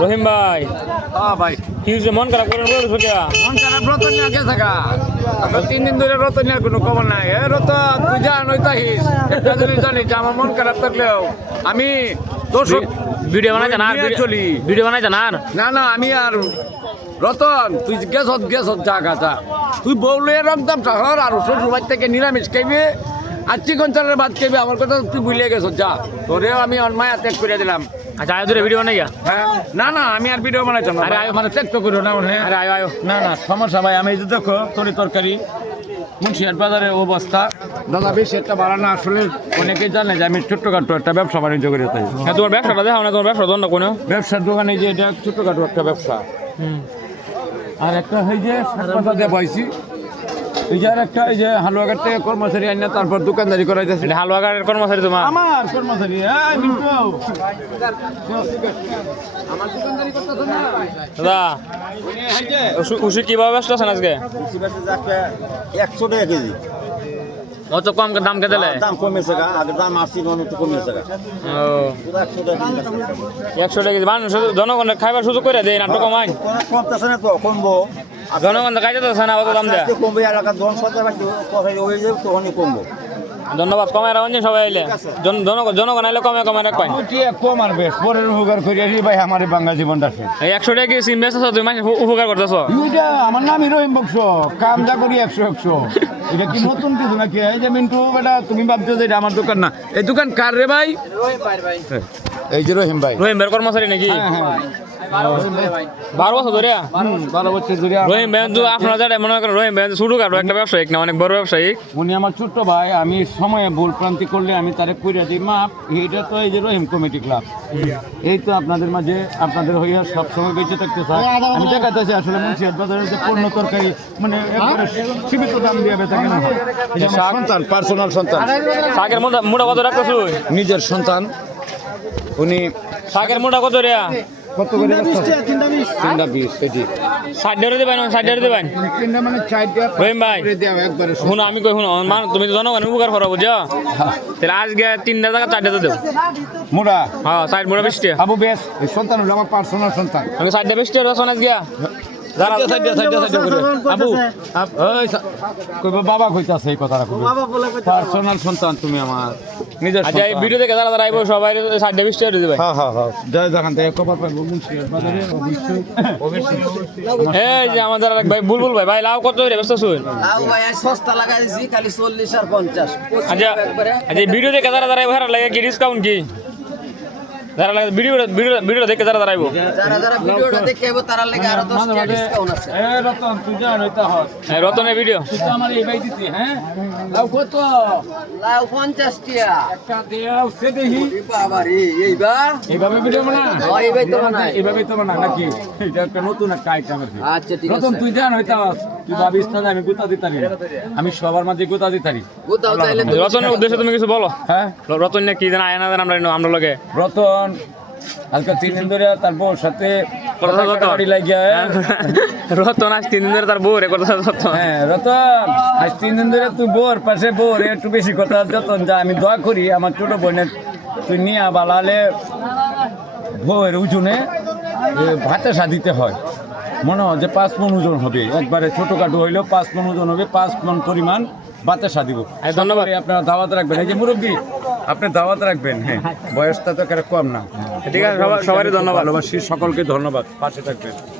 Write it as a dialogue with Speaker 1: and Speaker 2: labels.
Speaker 1: রহিম ভাই।
Speaker 2: হ্যাঁ ভাই।
Speaker 1: কি হয়েছে? মন খারাপ করেন বলে সোজা
Speaker 2: মন খারাপ রতন নিয়ে গেছে গা আমরা তিন দিন ধরে রতন নিয়ে কোনো খবর নাই। এ রতন তুই জান ওই তাহিস একটা জিনিস জানিস যে আমার মন খারাপ থাকলেও আমি দর্শক
Speaker 1: ভিডিও বানাই জানার
Speaker 2: চলি।
Speaker 1: ভিডিও বানাই জানার
Speaker 2: না না আমি আর রতন তুই গেছত গেছত যা গাছা তুই বউলে রকদম শহর আর শ্বশুর বাড়ি থেকে নিরামিষ খাইবি আর চিকন চালের ভাত খাইবি আমার কথা তুই ভুলে গেছ যা। তোরেও আমি অন্মায়া ত্যাগ করে দিলাম।
Speaker 1: আচ্ছা আয় ভিডিও বানাই গা?
Speaker 2: হ্যাঁ। না না আমি আর ভিডিও বানাইতাম
Speaker 1: আরে আয়ো।
Speaker 2: মানে ত্যাগ তো করো না
Speaker 1: আরে আয়ো আয়ো।
Speaker 2: না না সমস্যা ভাই আমি দেখো তরি তরকারি মুন্সিয়াট বাজারের অবস্থা। দাদা বেশি একটা বাড়া না আসলে অনেকেই জানে যে আমি ছোট্টখাটো একটা ব্যবসা বাণিজ্য করে থাকি
Speaker 1: হ্যাঁ তোমার ব্যবসাটা দেখাও না তোমার ব্যবসা না কোনো।
Speaker 2: ব্যবসার দোকানে যে এটা ছোট্টখাটো একটা ব্যবসা। আর একটা এই যে পাইছি। এই একটা এই যে হালুয়াঘাট থেকে কর্মচারী আইনা তারপর দোকানদারি করাইতেছে।
Speaker 1: এটা কর্মচারী তোমার?
Speaker 2: আমার কর্মচারী এই মিন্টু। আমার দোকানদারি করতেছ না
Speaker 1: দাদা উসু- উসু কীভাবে ব্যস্ত আছেন আজকে?
Speaker 3: একশো টাকা কেজি।
Speaker 1: অত কম দাম কে দিলে?
Speaker 3: দাম কমেছে গা আগে দাম আশি মনে তো কমেছে গা।
Speaker 1: ও।
Speaker 3: পুরো একশো টাকা
Speaker 1: মানুষ জনগণের খাইবার সুযোগ করে দেয় নাটক কমাই
Speaker 3: কোনো কমতেছে না তো কমবো।
Speaker 1: জনগণ তো খাইতে দিচ্ছে না অত দাম দেয়
Speaker 3: কমবে এলাকা দোকান সরকার কথা হয়ে যাবে তখনই কমবো
Speaker 1: ধন্যবাদ কমাই রাখুন সবাই আইলে। জন- জনগণ জনগণ আইলে কমে কমে রাখ পাই
Speaker 2: কম আর বেশ পরের উপকার করি আসি ভাই আমার এই বাংলা জীবনটা আছে
Speaker 1: এই একশো টাকা কি সিম বেচছ তুমি মানুষ উপকার করতেছ।
Speaker 2: এইটা আমার নামই রহিম বক্স কাম যা করি একশো একশো। এটা কি নতুন কিছু নাকি? এই যে মিন্টু বেটা তুমি ভাবছ যে এটা আমার দোকান না। এই দোকান কার রে ভাই। এই যে রহিম ভাই।
Speaker 1: রহিম ভাইয়ের কর্মচারী নাকি?
Speaker 2: হ্যাঁ হ্যাঁ।
Speaker 1: বারো বছর ধরে
Speaker 2: বারো বছর ধরে
Speaker 1: রহিম ভাই তো আপনারা যারা মনে করেন রহিম ভাই শুরু কাটো একটা ব্যবসায়িক না অনেক বড় ব্যবসায়িক।
Speaker 2: উনি আমার ছোট্ট ভাই আমি সময়ে ভুল প্রান্তি করলে আমি তারে কইরা দিই মাপ এইটা তো এই যে রহিম কমিটি ক্লাব। এই তো আপনাদের মাঝে আপনাদের হইয়া সব সময় বেঁচে থাকতে চাই আমি দেখাতেছি আসলে মুন্সিয়াত বাজারের যে পণ্য তরকারি মানে সীমিত দাম দিয়ে বেচা কেনা। এই সন্তান পার্সোনাল সন্তান।
Speaker 1: শাকের মোটা মোটা কত রাখতেছ
Speaker 2: নিজের সন্তান। উনি
Speaker 1: শাকের মোটা কত রে
Speaker 2: কত করে তিনটা বিশ এটি।
Speaker 1: ষাট ডেরে দেবেন ষাট ডেরে দেবেন।
Speaker 2: মানে
Speaker 1: রহিম ভাই শুনো আমি কই শুনো মান তুমি তো জনগণ উপকার করো বুঝছ? তাহলে আজকে তিনটা টাকা চারটা দেবো।
Speaker 2: মোড়া?
Speaker 1: হ্যাঁ ষাট মোটা
Speaker 2: আবু বেশ সন্তান হলো আমার পার্সোনাল সন্তান।
Speaker 1: ষাটটা বিশটা রসন আজকে।
Speaker 2: আব- ওই সা- বাবা কইতাছে এই কথাটা পার্সোনাল সন্তান তুমি আমার। নিজের
Speaker 1: আচ্ছা এই ভিডিও দেখে যারা যারা আইবো সবাই ষাটটা বিশটা দিয়ে দেবে।
Speaker 2: হ্যাঁ হ্যাঁ হ্যাঁ। যাই থেকে পাইবো
Speaker 1: এই যে আমাদের ভাই বুলবুল ভাই ভাই কত রে ব্যস্ত শুন
Speaker 4: লাউ ভাই সস্তা লাগাই খালি চল্লিশ আর পঞ্চাশ।
Speaker 1: আচ্ছা আচ্ছা ভিডিও দেখে যারা যারা ভাড়া লাগে কি ডিসকাউন্ট কি? যারা লাগে ভিডিও ভিডিও ভিডিও দেখে যারা যারা আইবো
Speaker 4: যারা যারা ভিডিওটা দেখে তারা লেগে আরও দশ টাকা ডিসকাউন্ট আছে।
Speaker 2: এ রতন তুই জান হইতা হস।
Speaker 1: এই রতনের ভিডিও
Speaker 2: তুই তো আমার এই বাই দিতি হ্যাঁ? লাউ কত?
Speaker 4: লাউ পঞ্চাশ টাকা
Speaker 2: একটা দেও সে দেহি।
Speaker 4: বাবা রে এইবার?
Speaker 2: এইভাবে ভিডিও বানা
Speaker 4: হ্যাঁ, এইভাবে তো বানাই।
Speaker 2: এইভাবে তো বানা নাকি? এটা একটা নতুন একটা আইটেম আছে।
Speaker 4: আচ্ছা ঠিক
Speaker 2: রতন তুই জান হইতা হস। তুই ভাবিস না আমি গুতা দিতারি আমি সবার মাঝে গুতা দিতারি।
Speaker 1: রতনের উদ্দেশ্যে তুমি কিছু বলো।
Speaker 2: হ্যাঁ?
Speaker 1: রতন নিয়ে কি জানা আয় জানা আমরা আমরা লগে।
Speaker 2: রতন আজকে তিন দিন ধরে তার বউর সাথে লাগিয়া
Speaker 1: রতন আজ তিন দিন ধরে তার বউ কথা রতন
Speaker 2: হ্যাঁ রতন আজ তিন দিন ধরে তুই বোর পাশে বোর একটু বেশি কথা যতন যা আমি দোয়া করি আমার ছোট বোনের তুই নিয়ে বালালে বউয়ের উজনে ভাতে দিতে হয়। মনে হয় যে পাঁচ মন ওজন হবে। একবারে ছোটখাটো হইলেও পাঁচ মন ওজন হবে পাঁচ মন পরিমাণ বাতে দিব।
Speaker 1: আচ্ছা, ধন্যবাদ।
Speaker 2: আপনারা দাওয়াত রাখবেন। এই যে মুরব্বী আপনি দাওয়াত রাখবেন হ্যাঁ। বয়সটা তো কম না।
Speaker 1: ঠিক আছে সবাই সবারই ধন্যবাদ।
Speaker 2: সকলকে ধন্যবাদ। পাশে থাকবেন।